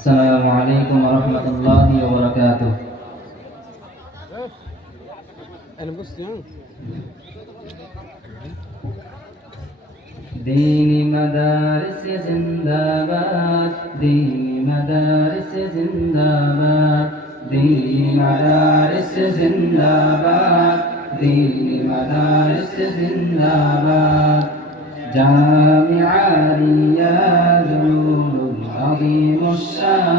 السلام عليكم ورحمة الله وبركاته ديني مدارس زندابات ديني مدارس زندابات ديني مدارس زندابات ديني مدارس زنداباد جامع رياض ी الشان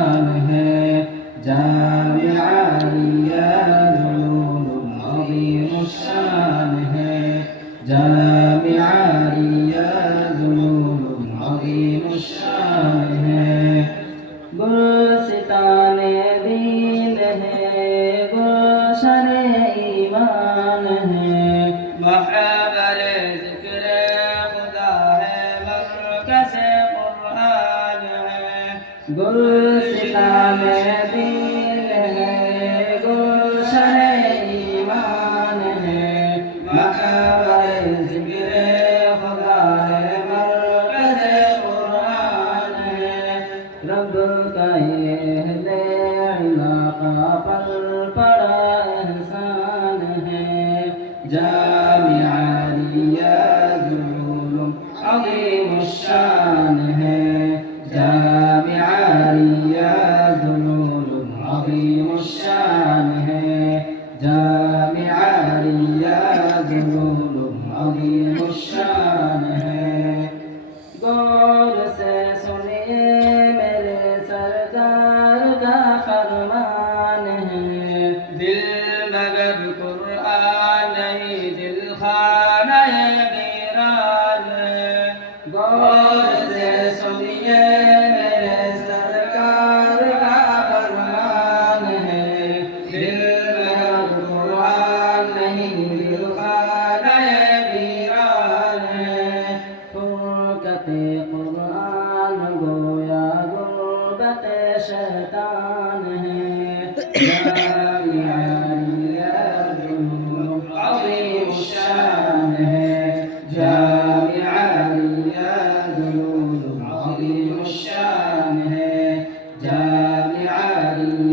ہے ہے ہے ہے رب کا علاقہ پر پڑا كفي قرآنه يا قربة شيطانه جامع الياذ عظيم الشان جامع الياذ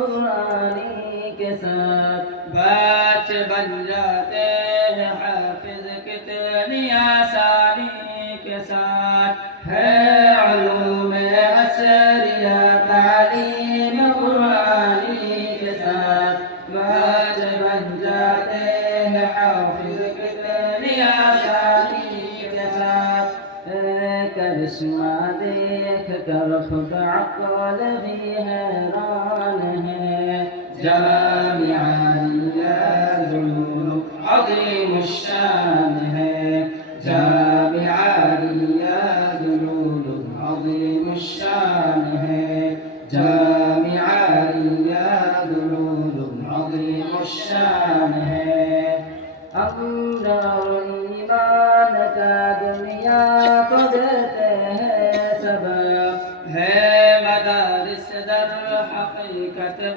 قرآنی کے ساتھ بچ بن جاتے ہیں حافظ کتنی علوم اثریا تعلیم قرآنی کے ساتھ بچ بن جاتے ہیں حافظ کتنی آسانی کے ساتھ اے کرشمہ دیکھ عقل بھی حیران جامعا لا ذل عظيم الشان هي جامعا لا ذل عظيم الشان هي جامعا لا ذل عظيم الشان هي أمدار الإيمان تدنيا قد تدنيا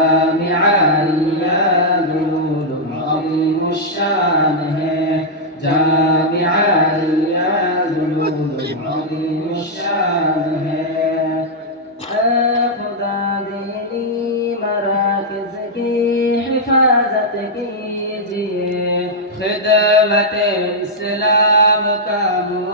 جمشانها جمشانها کی حفاظت کی خدمت اسلام ہے مرا کس کی کا مو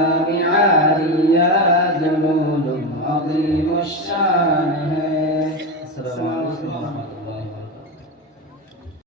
श्र